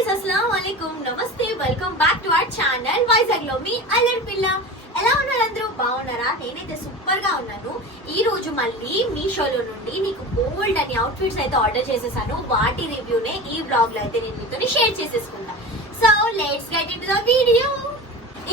guys, assalamu alaikum, namaste, welcome back to our channel Vizag lo మీ అల్లరి పిల్ల. ఎలా ఉన్నారు అందరూ? బాగున్నారా? నేనైతే సూపర్ గా ఉన్నాను. ఈ రోజు మళ్ళీ మీషోలో నుండి నీకు బోల్డ్ అని అవుట్ఫిట్స్ అయితే ఆర్డర్ చేసేసాను. వాటి రివ్యూనే ఈ వ్లాగ్ లో అయితే నేను మీతో షేర్ చేసేసుకుంటా. So let's get into the video.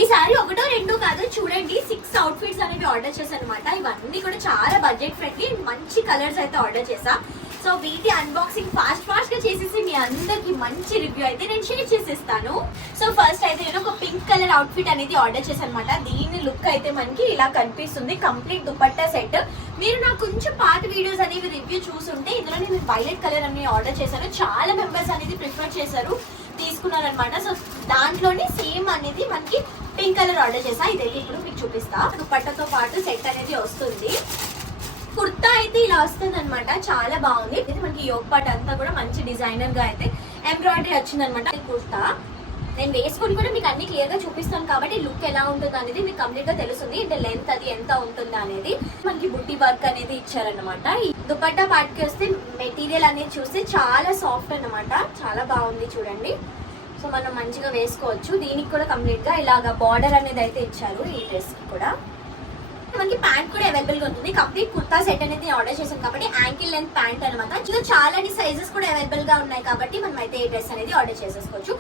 ఈసారి ఒకటో రెండో కాదు, చూడండి 6 అవుట్ఫిట్స్ అనేవి ఆర్డర్ చేశాను అనమాట. ఇవన్నీ కూడా చాలా బడ్జెట్ ఫ్రెండ్లీ, మంచి కలర్స్ అయితే ఆర్డర్ చేసా. సో వీటి అన్బాక్సింగ్ ఫాస్ట్ గా చేసేసి మీ అందరికి మంచి రివ్యూ అయితే నేను షేర్ చేసేస్తాను. సో ఫస్ట్ అయితే నేను ఒక పింక్ కలర్ అవుట్ఫిట్ అనేది ఆర్డర్ చేశాను అనమాట. దీని లుక్ అయితే మనకి ఇలా కనిపిస్తుంది, కంప్లీట్ దుపట్టా సెట్. మీరు నాకు కొంచెం పాత వీడియోస్ అనేవి రివ్యూ చూసుంటే ఇందులో నేను వైలెట్ కలర్ అనేది ఆర్డర్ చేశాను. చాలా మెంబర్స్ అనేది ప్రిఫర్ చేశారు, తీసుకున్నారనమాట. సో దాంట్లోనే సేమ్ అనేది మనకి పింక్ కలర్ ఆర్డర్ చేసా. ఇదైతే ఇప్పుడు మీకు చూపిస్తా. దుపట్టాతో పాటు సెట్ అనేది వస్తుంది. కుర్తా అయితే ఇలా వస్తుంది అనమాట, చాలా బాగుంది. ఇది మనకి యోగ్ పార్ట్ అంతా కూడా మంచి డిజైనర్ గా అయితే ఎంబ్రాయిడరీ వచ్చింది అనమాట. కుర్తా నేను వేసుకొని కూడా మీకు అన్ని క్లియర్ గా చూపిస్తాను కాబట్టి లుక్ ఎలా ఉంటుంది అనేది మీకు కంప్లీట్ గా తెలుస్తుంది. అంటే లెంత్ అది ఎంత ఉంటుంది అనేది. మనకి బుట్టి వర్క్ అనేది ఇచ్చారనమాట. ఈ దుపట్టా పార్ట్ కి వస్తే మెటీరియల్ అనేది చూస్తే చాలా సాఫ్ట్ అనమాట, చాలా బాగుంది చూడండి. సో మనం మంచిగా వేసుకోవచ్చు. దీనికి కూడా కంప్లీట్ గా ఇలాగా బార్డర్ అనేది అయితే ఇచ్చారు ఈ డ్రెస్ కి కూడా. మనకి ప్యాంట్ కూడా అవైలబుల్ గా ఉంటుంది. కంప్లీట్ కుర్తా సెట్ అనేది ఆర్డర్ చేసాం కాబట్టి యాంకిల్ లెంత్ ప్యాంట్ అనమాట. ఇందులో చాలా సైజెస్ కూడా అవైలబుల్ గా ఉన్నాయి కాబట్టి మనం అయితే ఈ డ్రెస్ అనేది ఆర్డర్ చేసేసుకోవచ్చు.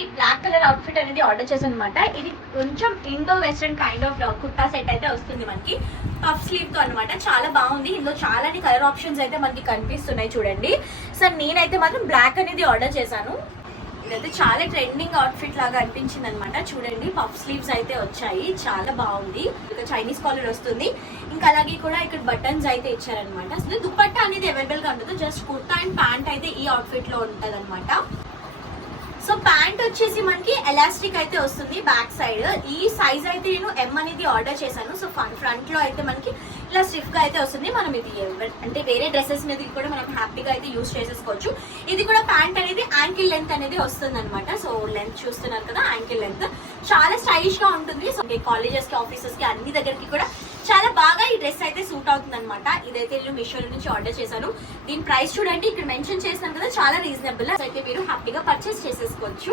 ఈ బ్లాక్ కలర్ అవుట్ఫిట్ అనేది ఆర్డర్ చేశాను అనమాట. ఇది కొంచెం Indo western kind of kurta set అయితే వస్తుంది మనకి, పఫ్ స్లీవ్ తో అనమాట. చాలా బాగుంది. ఇందులో చాలా కలర్ ఆప్షన్స్ అయితే మనకి కనిపిస్తున్నాయి చూడండి. సో నేనైతే మాత్రం బ్లాక్ అనేది ఆర్డర్ చేశాను. ఇదైతే చాలా ట్రెండింగ్ అవుట్ఫిట్ లాగా అనిపించింది అనమాట. చూడండి పఫ్ స్లీవ్స్ అయితే వచ్చాయి, చాలా బాగుంది. ఇక చైనీస్ కాలర్ వస్తుంది. ఇంకా అలాగే కూడా ఇక్కడ బటన్స్ అయితే ఇచ్చారనమాట. అసలు దుపట్టా అనేది అవైలబుల్ గా ఉంటుంది. జస్ట్ కుర్తా అండ్ ప్యాంట్ అయితే ఈ అవుట్ఫిట్ లో ఉంటది అనమాట. సో ప్యాంట్ వచ్చేసి మనకి ఎలాస్టిక్ అయితే వస్తుంది బ్యాక్ సైడ్. ఈ సైజ్ అయితే నేను ఎం అనేది ఆర్డర్ చేశాను. సో ఫ్రంట్ లో అయితే మనకి ఇలా స్టిఫ్ గా అయితే వస్తుంది. మనం ఇది అంటే వేరే డ్రెస్సెస్ మీద కూడా మనం హ్యాపీగా అయితే యూజ్ చేసేసుకోవచ్చు. ఇది కూడా ప్యాంట్ అనేది యాంకిల్ లెంత్ అనేది వస్తుంది అనమాట. సో లెంత్ చూస్తున్నారు కదా, యాంకిల్ లెంత్ చాలా స్టైలిష్ గా ఉంటుంది. సో కాలేజెస్ కి, ఆఫీసెస్ కి, అన్ని దగ్గరికి కూడా చాలా బాగా ఈ డ్రెస్ అయితే సూట్ అవుతుంది అనమాట. ఇదైతే నేను మీషో నుంచి ఆర్డర్ చేశాను. దీని ప్రైస్ చూడండి, ఇక్కడ మెన్షన్ చేశాను కదా, చాలా రీజనబుల్. అయితే మీరు హ్యాపీగా పర్చేస్ చేసేసుకోవచ్చు.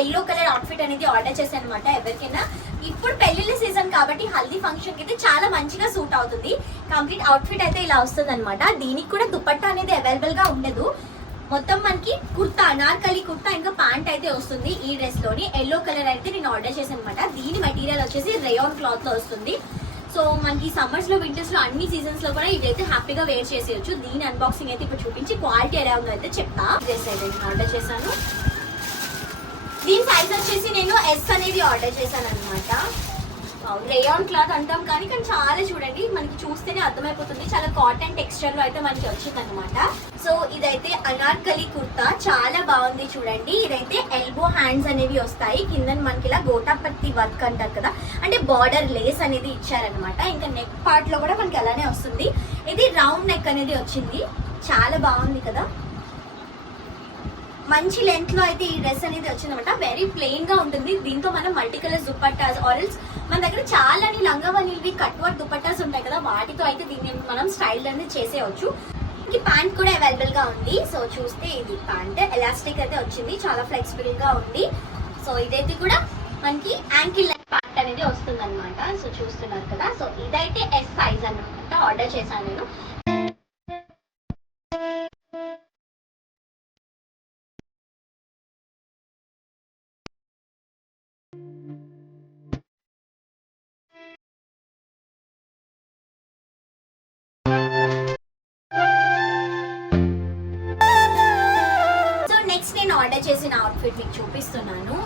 ఎల్లో కలర్ అవుట్ఫిట్ అనేది ఆర్డర్ చేశాను అనమాట. ఎవరికైనా ఇప్పుడు పెళ్లిళ్ళ సీజన్ కాబట్టి హల్దీ ఫంక్షన్ కి అయితే చాలా మంచిగా సూట్ అవుతుంది. కంప్లీట్ అవుట్ఫిట్ అయితే ఇలా వస్తుంది అనమాట. దీనికి కూడా దుపట్టా అనేది అవైలబుల్ గా ఉండదు. మొత్తం మనకి కుర్తా, అనార్కలి కుర్తా ఇంకా ప్యాంట్ అయితే వస్తుంది. ఈ డ్రెస్ లోని ఎల్లో కలర్ అయితే నేను ఆర్డర్ చేశాను అనమాట. దీని మెటీరియల్ వచ్చేసి రేయాన్ క్లాత్ లో వస్తుంది. సో మనకి సమ్మర్స్ లో, వింటర్స్ లో, అన్ని సీజన్స్ లో కూడా ఇదైతే హ్యాపీగా వేర్ చేసేయచ్చు. దీని అన్బాక్సింగ్ అయితే ఇప్పుడు చూపించి క్వాలిటీ ఎలా ఉందో అయితే చెప్తా. డ్రెస్ అయితే నేను ఆర్డర్ చేశాను. దీని సైజ్ వచ్చేసి నేను ఎస్ అనేది ఆర్డర్ చేశాను అనమాట. రేయాన్ క్లాత్ అంటాం కానీ చాలా చూడండి, మనకి చూస్తేనే అర్థమైపోతుంది. చాలా కాటన్ టెక్స్చర్ లో అయితే మనకి వచ్చింది అనమాట. సో ఇదైతే అనార్కలి కుర్తా, చాలా బాగుంది చూడండి. ఇదైతే ఎల్బో హ్యాండ్స్ అనేవి వస్తాయి. కింద మనకి ఇలా గోటాపత్తి వర్క్ అంటారు కదా, అంటే బార్డర్ లేస్ అనేది ఇచ్చారనమాట. ఇంకా నెక్ పార్ట్ లో కూడా మనకి అలానే వస్తుంది. ఇది రౌండ్ నెక్ అనేది వచ్చింది, చాలా బాగుంది కదా. మంచి లెంత్ లో అయితే ఈ డ్రెస్ అనేది వచ్చిందన్నమాట. వెరీ ప్లెయిన్ గా ఉంటుంది. దీంతో మనం మల్టీ కలర్ దుపట్టాస్ ఆరెల్స్ మన దగ్గర చాలా లంగావనివి కట్ వర్క్ దుపట్టాస్ ఉంటాయి కదా, వాటితో అయితే దీన్ని మనం స్టైల్ అనేది చేసేయచ్చు. ప్యాంట్ కూడా అవైలబుల్ గా ఉంది. సో చూస్తే ఇది ప్యాంట్ ఎలాస్టిక్ అయితే వచ్చింది, చాలా ఫ్లెక్సిబుల్ గా ఉంది. సో ఇదైతే కూడా మనకి యాంకిల్ లెంత్ ప్యాంట్ అనేది వస్తుంది అనమాట. సో చూస్తున్నారు కదా. సో ఇదైతే ఎస్ సైజ్ అనమాట ఆర్డర్ చేశాను నేను. ఆర్డర్ చేసిన అవుట్ఫిట్ మీకు చూపిస్తున్నాను.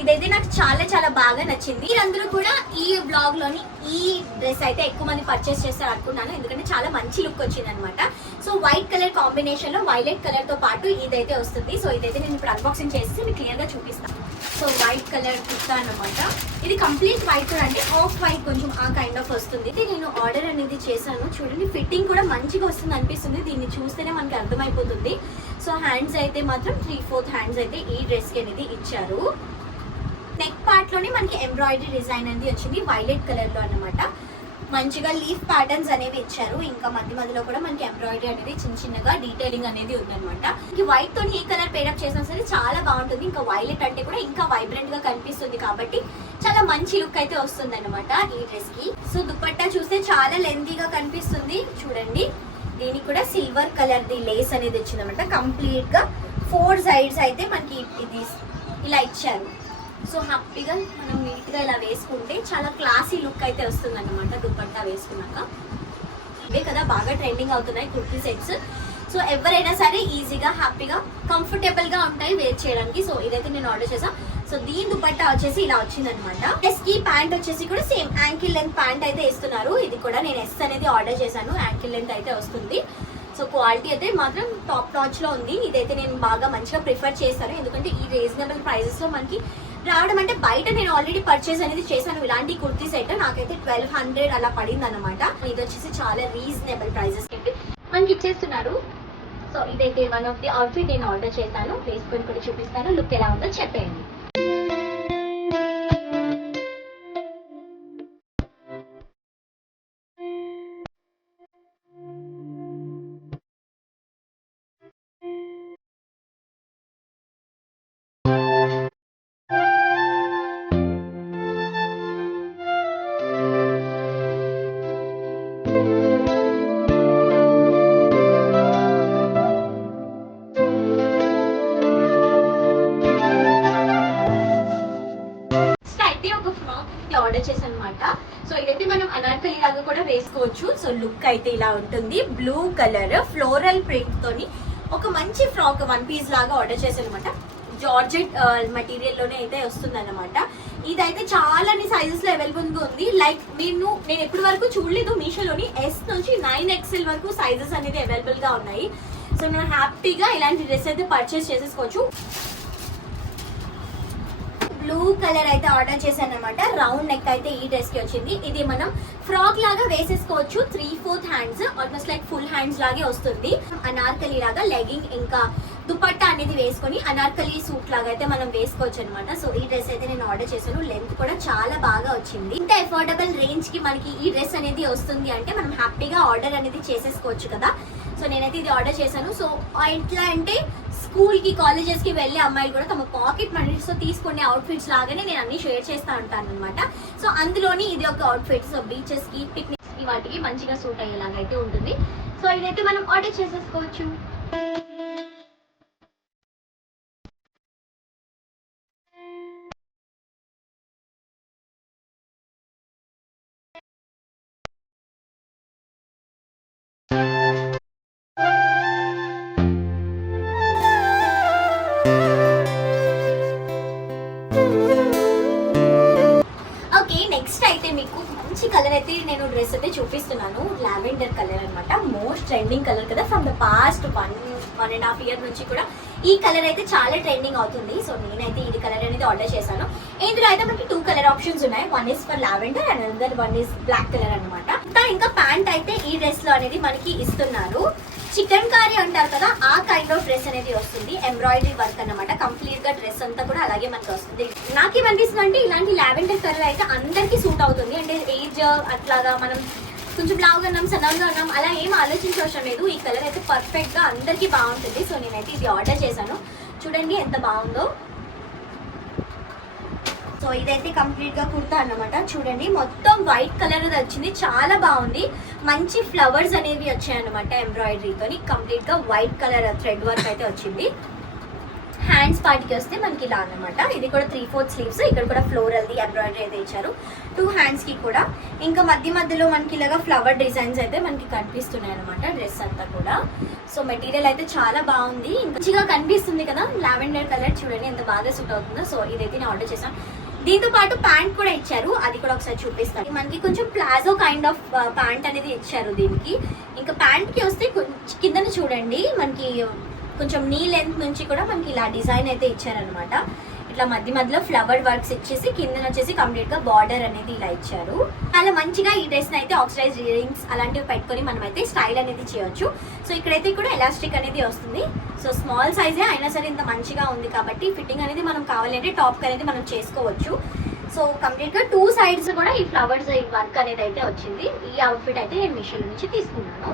ఇదైతే నాకు చాలా చాలా బాగా నచ్చింది. మీరందరూ కూడా ఈ బ్లాగ్ లోని ఈ డ్రెస్ అయితే ఎక్కువ మంది పర్చేస్ చేస్తారు అనుకున్నాను, ఎందుకంటే చాలా మంచి లుక్ వచ్చింది అనమాట. సో వైట్ కలర్ కాంబినేషన్ లో వైలెట్ కలర్ తో పాటు ఇదైతే వస్తుంది. సో ఇదైతే నేను ఇప్పుడు అన్బాక్సింగ్ చేసి మీకు క్లియర్ గా చూపిస్తాను. సో వైట్ కలర్ కుర్తా అనమాట. ఇది కంప్లీట్ వైట్ కూడా అంటే ఆఫ్ వైట్ కొంచెం ఆ కైండ్ ఆఫ్ వస్తుంది. నేను ఆర్డర్ అనేది చేశాను. చూడండి ఫిట్టింగ్ కూడా మంచిగా వస్తుంది అనిపిస్తుంది. దీన్ని చూస్తేనే మనకి అర్థమైపోతుంది. సో హ్యాండ్స్ అయితే మాత్రం 3/4 హ్యాండ్స్ అయితే ఈ డ్రెస్ కి అనేది ఇచ్చారు. నెక్ పార్ట్ లోనే మనకి ఎంబ్రాయిడరీ డిజైన్ అనేది వచ్చింది వైలెట్ కలర్ లో అన్నమాట. మంచిగా లీఫ్ ప్యాటర్న్స్ అనేవి ఇచ్చారు. ఇంకా మధ్యలో కూడా మనకి ఎంబ్రాయిడరీ అనేది చిన్నగా డీటెయిలింగ్ అనేది ఉందన్నమాట. వైట్ తోని ఏ కలర్ పేరప్ చేసినా సరే చాలా బాగుంటుంది. ఇంకా వైలెట్ అంటే కూడా ఇంకా వైబ్రెంట్ గా కనిపిస్తుంది కాబట్టి చాలా మంచి లుక్ అయితే వస్తుంది అనమాట ఈ డ్రెస్ కి. సో దుపట్టా చూస్తే చాలా లెంతీగా కనిపిస్తుంది. చూడండి దీనికి కూడా సిల్వర్ కలర్ ది లేస్ అనేది వచ్చిందన్నమాట. కంప్లీట్ గా 4 సైడ్స్ అయితే మనకి ఇది ఇలా ఇచ్చారు. సో హ్యాపీగా మనం నీట్ గా ఇలా వేసుకుంటే చాలా క్లాసీ లుక్ అయితే వస్తుంది అనమాట దుపట్టా వేసుకున్నాక. ఇవే కదా బాగా ట్రెండింగ్ అవుతున్నాయి కుర్తీ సెట్స్. సో ఎవరైనా సరే ఈజీగా హ్యాపీగా కంఫర్టబుల్ గా ఉంటాయి వేర్ చేయడానికి. సో ఇదైతే నేను ఆర్డర్ చేసాను. సో దీని దుపట్టా వచ్చేసి ఇలా వచ్చింది అనమాట. ఎస్ కి ప్యాంట్ వచ్చేసి కూడా సేమ్ యాంకిల్ లెంత్ ప్యాంట్ అయితే ఇస్తున్నారు. ఇది కూడా నేను ఎస్ అనేది ఆర్డర్ చేశాను. యాంకిల్ లెంత్ అయితే వస్తుంది. సో క్వాలిటీ అయితే మాత్రం టాప్ నాచ్ లో ఉంది. ఇదైతే నేను బాగా మంచిగా ప్రిఫర్ చేస్తాను, ఎందుకంటే ఈ రీజనబుల్ ప్రైజెస్ లో మనకి రావడం అంటే బయట నేను ఆల్రెడీ పర్చేస్ అనేది చేశాను ఇలాంటి కుర్తీ సెట్. నాకైతే 1200 అలా పడింది అనమాట. ఇది వచ్చేసి చాలా రీజనబుల్ ప్రైజెస్ కి మనకి ఇచ్చేస్తున్నారు. సో ఇదైతే వన్ ఆఫ్ ది అవుట్ఫిట్ నేను ఆర్డర్ చేశాను. వేసుకొని కూడా చూపిస్తాను, లుక్ ఎలా ఉందో చెప్పేయండి. ఆర్డర్ చేశాను అనమాట. సో ఇదైతే మనం అనార్కలి లాగా కూడా వేసుకోవచ్చు. సో లుక్ అయితే ఇలా ఉంటుంది. బ్లూ కలర్ ఫ్లోరల్ ప్రింట్ తోని ఒక మంచి ఫ్రాక్ 1 పీస్ లాగా ఆర్డర్ చేశాను అనమాట. జార్జెట్ మెటీరియల్ లోనే అయితే వస్తుంది అనమాట. ఇదైతే చాలా సైజెస్ లో అవైలబుల్ గా ఉంది. లైక్ నేను ఎప్పటి వరకు చూడలేదు, మీషోలోని S నుంచి 9XL వరకు సైజెస్ అనేది అవైలబుల్ గా ఉన్నాయి. సో నేను హ్యాపీగా ఇలాంటి డ్రెస్ అయితే పర్చేస్ చేసేసుకోవచ్చు. బ్లూ కలర్ అయితే ఆర్డర్ చేశాను అనమాట. రౌండ్ నెక్ అయితే ఈ డ్రెస్ కి వచ్చింది. ఇది మనం ఫ్రాక్ లాగా వేసేసుకోవచ్చు. 3/4 hands almost like full hands లాగే వస్తుంది. అనార్కలి లాగా లెగ్గింగ్ ఇంకా దుపట్టా అనేది వేసుకొని అనార్కలి సూట్ లాగా అయితే మనం వేసుకోవచ్చు అనమాట. సో ఈ డ్రెస్ అయితే నేను ఆర్డర్ చేశాను. లెంత్ కూడా చాలా బాగా వచ్చింది. ఇంత అఫోర్డబుల్ రేంజ్ కి మనకి ఈ డ్రెస్ అనేది వస్తుంది అంటే మనం హ్యాపీగా ఆర్డర్ అనేది చేసేసుకోవచ్చు కదా. సో నేనైతే ఇది ఆర్డర్ చేశాను. సో ఎట్లా అంటే స్కూల్ కి కాలేజెస్ కి వెళ్ళే అమ్మాయిలు కూడా తమ పాకెట్ మనీస్ తో తీసుకునే అవుట్ఫిట్స్ లాగానే నేను అన్ని షేర్ చేస్తా ఉంటాను అనమాట. సో అందులోని ఇది ఒక అవుట్ఫిట్. సో బీచెస్ కి పిక్నిక్స్ కి వాటికి మంచిగా సూట్ అయ్యేలాగా అయితే ఉంటుంది. సో ఇదైతే మనం ఆర్డర్ చేసేసుకోవచ్చు. నెక్స్ట్ అయితే మీకు మంచి కలర్ అయితే నేను డ్రెస్ అయితే చూపిస్తున్నాను. లావెండర్ కలర్ అనమాట. మోస్ట్ ట్రెండింగ్ కలర్ కదా. ఫ్రమ్ ద పాస్ట్ 1.5 ఇయర్ నుంచి కూడా ఈ కలర్ అయితే చాలా ట్రెండింగ్ అవుతుంది. సో నేనైతే ఈ కలర్ అనేది ఆర్డర్ చేశాను. ఇందులో అయితే మనకి 2 కలర్ ఆప్షన్స్ ఉన్నాయి. One is for lavender and another one is black colour అనమాట. ఇంకా ప్యాంట్ అయితే ఈ డ్రెస్ లో అనేది మనకి ఇస్తున్నారు. చికెన్ కారీ అంటారు కదా, ఆ కైండ్ ఆఫ్ డ్రెస్ అనేది వస్తుంది. ఎంబ్రాయిడరీ వర్క్ అన్నమాట. కంప్లీట్ గా డ్రెస్ అంతా కూడా అలాగే మనకి వస్తుంది. నాకేమనిపిస్తుంది అంటే ఇలాంటి లావెండర్ కలర్ అయితే అందరికి సూట్ అవుతుంది. అంటే ఏజ్ అట్లాగా మనం కొంచెం లావుగా ఉన్నాం, సన్నగా ఉన్నాం అలా ఏం ఆలోచించవసరం లేదు. ఈ కలర్ అయితే పర్ఫెక్ట్ గా అందరికి బాగుంటుంది. సో నేనైతే ఇది ఆర్డర్ చేశాను. చూడండి ఎంత బాగుందో. సో ఇదైతే కంప్లీట్ గా కుర్తా అన్నమాట. చూడండి మొత్తం వైట్ కలర్ వచ్చింది. చాలా బాగుంది. మంచి ఫ్లవర్స్ అనేవి వచ్చాయి అనమాట ఎంబ్రాయిడరీతో. కంప్లీట్ గా వైట్ కలర్ థ్రెడ్ వర్క్ అయితే వచ్చింది. హ్యాండ్స్ పార్ట్కి వస్తే మనకి ఇలా అన్నమాట. ఇది కూడా 3/4 స్లీవ్స్. ఇక్కడ కూడా ఫ్లోరల్ది ఎంబ్రాయిడరీ అయితే ఇచ్చారు 2 హ్యాండ్స్కి కూడా. ఇంకా మధ్యలో మనకి ఇలాగా ఫ్లవర్ డిజైన్స్ అయితే మనకి కనిపిస్తున్నాయి అనమాట డ్రెస్ అంతా కూడా. సో మెటీరియల్ అయితే చాలా బాగుంది, మంచిగా కనిపిస్తుంది కదా. లావెండర్ కలర్ చూడండి ఎంత బాగా సూట్ అవుతుందో. సో ఇదైతే నేను ఆర్డర్ చేశాను. దీంతో పాటు ప్యాంట్ కూడా ఇచ్చారు, అది కూడా ఒకసారి చూపిస్తాను. మనకి కొంచెం ప్లాజో కైండ్ ఆఫ్ ప్యాంట్ అనేది ఇచ్చారు దీనికి. ఇంకా ప్యాంట్ కి వస్తే కొంచెం కిందన చూడండి మనకి కొంచెం నీ లెంత్ నుంచి కూడా మనకి ఇలా డిజైన్ అయితే ఇచ్చారనమాట. ఇట్లా మధ్యలో ఫ్లవర్ వర్క్స్ ఇచ్చేసి కిందన వచ్చేసి కంప్లీట్ గా బార్డర్ అనేది ఇలా ఇచ్చారు. చాలా మంచిగా ఈ డ్రెస్ అయితే ఆక్సిడైజ్ ఇయర్ రింగ్స్ అలాంటివి పెట్టుకొని మనం అయితే స్టైల్ అనేది చేయొచ్చు. సో ఇక్కడైతే కూడా ఎలాస్టిక్ అనేది వస్తుంది. సో స్మాల్ సైజే అయినా సరే ఇంత మంచిగా ఉంది కాబట్టి ఫిట్టింగ్ అనేది మనం కావాలంటే టాప్ అనేది మనం చేసుకోవచ్చు. సో కంప్లీట్ గా 2 సైడ్స్ కూడా ఈ ఫ్లవర్స్ వర్క్ అనేది అయితే వచ్చింది. ఈ అవుట్ఫిట్ అయితే నేను మీషో నుంచి తీసుకున్నాను.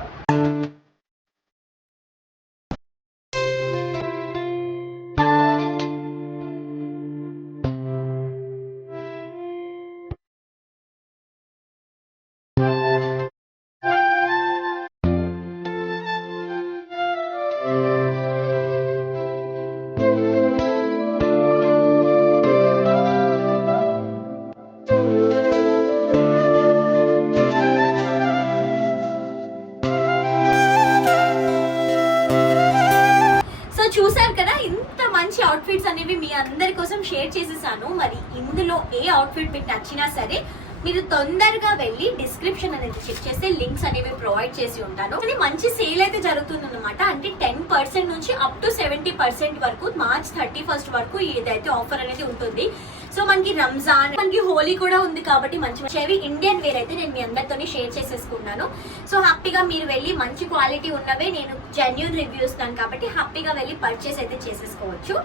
చూసారు కదా, ఇంత మంచి అవుట్ఫిట్స్ అనేవి మీ అందరి కోసం షేర్ చేసేసాను. మరి ఇందులో ఏ అవుట్ఫిట్ మీకు నచ్చినా సరే మీరు తొందరగా వెళ్ళి డిస్క్రిప్షన్ అనేది చెక్ చేస్తే లింక్స్ అనేవి ప్రొవైడ్ చేసి ఉంటాను. మంచి సేల్ అయితే జరుగుతుంది అనమాట. అంటే 10% నుంచి అప్ టు 70% వరకు March 31st వరకు ఇదైతే ఆఫర్ అనేది ఉంటుంది. సో మనకి రంజాన్, మనకి హోలీ కూడా ఉంది కాబట్టి మంచి ఇండియన్ వేర్ అయితే నేను మీ అందరితోనే షేర్ చేసేసుకున్నాను. సో హ్యాపీగా మీరు వెళ్ళి మంచి క్వాలిటీ ఉన్నవే నేను జెన్యూన్ రివ్యూ ఇస్తాను కాబట్టి హ్యాపీగా వెళ్ళి పర్చేస్ అయితే చేసేసుకోవచ్చు.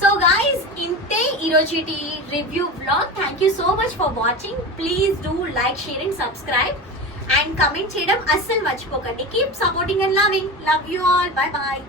సో గైస్, ఇంతే ఈరోజు review vlog. Thank you so much for watching. Please do like, share and subscribe and comment చేయడం అస్సలు మర్చిపోకండి. Keep supporting and love you all. Bye bye.